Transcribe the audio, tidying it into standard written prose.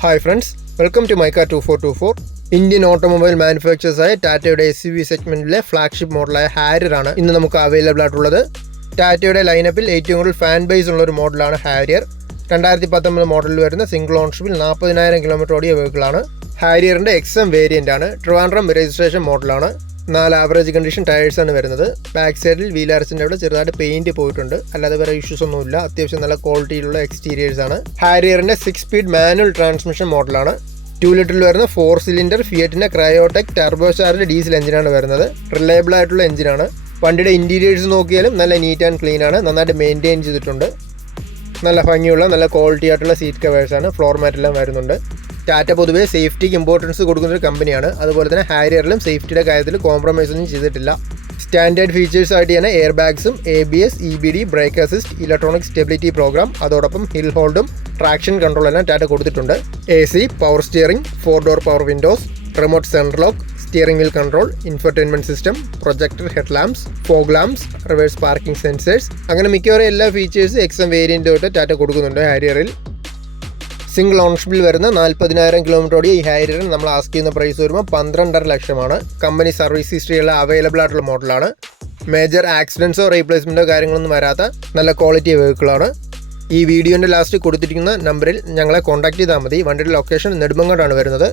Hi friends, welcome to മൈക്ക 2424. Indian automobile മാനുഫാക്ചേഴ്സായ ടാറ്റയുടെ SUV സെഗ്മെന്റിലെ ഫ്ലാഗ്ഷിപ്പ് മോഡലായ ഹാരിയറാണ് ഇന്ന് നമുക്ക് അവൈലബിൾ ആയിട്ടുള്ളത്. ടാറ്റയുടെ ലൈനപ്പിൽ ഏറ്റവും കൂടുതൽ ഫാൻ ബേസ് ഉള്ള ഒരു മോഡലാണ് ഹാരിയർ. 2019 മോഡലിൽ വരുന്ന സിംഗിൾ ഓൺഷിപ്പിൽ 40,000 കിലോമീറ്റർ ഓടിയ വെഹിക്കിളാണ്. ഹാരിയറിന്റെ XM വേരിയന്റ് ആണ്. ട്രിവാൻഡ്രം രജിസ്ട്രേഷൻ മോഡലാണ്. 4 ആവറേജ് കണ്ടീഷൻ ടയേഴ്സാണ് വരുന്നത്. ബാക്ക് സൈഡിൽ വീലാർസിൻ്റെ അവിടെ ചെറുതായിട്ട് പെയിന്റ് പോയിട്ടുണ്ട്, അല്ലാതെ വേറെ ഇഷ്യൂസ് ഒന്നുമില്ല. അത്യാവശ്യം നല്ല ക്വാളിറ്റിയിലുള്ള എക്സ്റ്റീരിയേഴ്സ് ആണ്. ഹാരിയറിന്റെ 6 സ്പീഡ് മാനുവൽ ട്രാൻസ്മിഷൻ മോഡലാണ്. 2 ലിറ്ററിൽ വരുന്ന 4 സിലിണ്ടർ ഫിയറ്റിന്റെ ക്രയോടെക് ടർബോ ചാർജ് ഡീസൽ എഞ്ചിനാണ് വരുന്നത്. റിലയബിൾ ആയിട്ടുള്ള എഞ്ചിനാണ്. വണ്ടിയുടെ ഇന്റീരിയേഴ്സ് നോക്കിയാലും നല്ല നീറ്റ് ആൻഡ് ക്ലീൻ ആണ്. നന്നായിട്ട് മെയിൻറ്റെയിൻ ചെയ്തിട്ടുണ്ട്. നല്ല ഭംഗിയുള്ള നല്ല ക്വാളിറ്റി ആയിട്ടുള്ള സീറ്റ് കവേഴ്സാണ്. ഫ്ലോർ മാറ്റെല്ലാം വരുന്നുണ്ട്. ടാറ്റ പൊതുവെ സേഫ്റ്റിക്ക് ഇമ്പോർട്ടൻസ് കൊടുക്കുന്ന ഒരു കമ്പനിയാണ്. അതുപോലെ തന്നെ ഹാരിയറിലും സേഫ്റ്റിയുടെ കാര്യത്തിൽ കോംപ്രമൈസ് ഒന്നും ചെയ്തിട്ടില്ല. സ്റ്റാൻഡേർഡ് ഫീച്ചേഴ്സ് ആയിട്ട് തന്നെ എയർ ബാഗ്സും ABS, EBD, brake assist, electronic stability program, അതോടൊപ്പം ഹിൽ ഹോൾഡും ട്രാക്ഷൻ കൺട്രോൾ എല്ലാം ടാറ്റ കൊടുത്തിട്ടുണ്ട്. AC, power steering, 4 door power windows, remote central lock, steering wheel control, infotainment system, projector head lamps, fog lamps, reverse parking sensors, അങ്ങനെ മിക്കവാറും എല്ലാ ഫീച്ചേഴ്സും XM variant തൊട്ട് ടാറ്റ കൊടുക്കുന്നുണ്ട് ഹാരിയറിൽ. സിംഗിൾ ഓൺഷിപ്പിൽ വരുന്ന 40,000 കിലോമീറ്റർ ഓടിയ ഈ ഹാരിയറിന് നമ്മൾ ആസ്ക് ചെയ്യുന്ന പ്രൈസ് വരുമ്പോൾ 12.5 ലക്ഷമാണ്. കമ്പനി സർവീസ് ഹിസ്റ്ററിയുള്ള അവൈലബിൾ ആയിട്ടുള്ള മോഡലാണ്. മേജർ ആക്സിഡൻസോ റീപ്ലേസ്മെൻറ്റോ കാര്യങ്ങളൊന്നും വരാത്ത നല്ല ക്വാളിറ്റി വെഹിക്കിളാണ്. ഈ വീഡിയോൻ്റെ ലാസ്റ്റ് കൊടുത്തിരിക്കുന്ന നമ്പറിൽ ഞങ്ങളെ കോൺടാക്ട് ചെയ്താൽ മതി. വണ്ടിയുടെ ലൊക്കേഷൻ നെടുമങ്ങാടാണ് വരുന്നത്.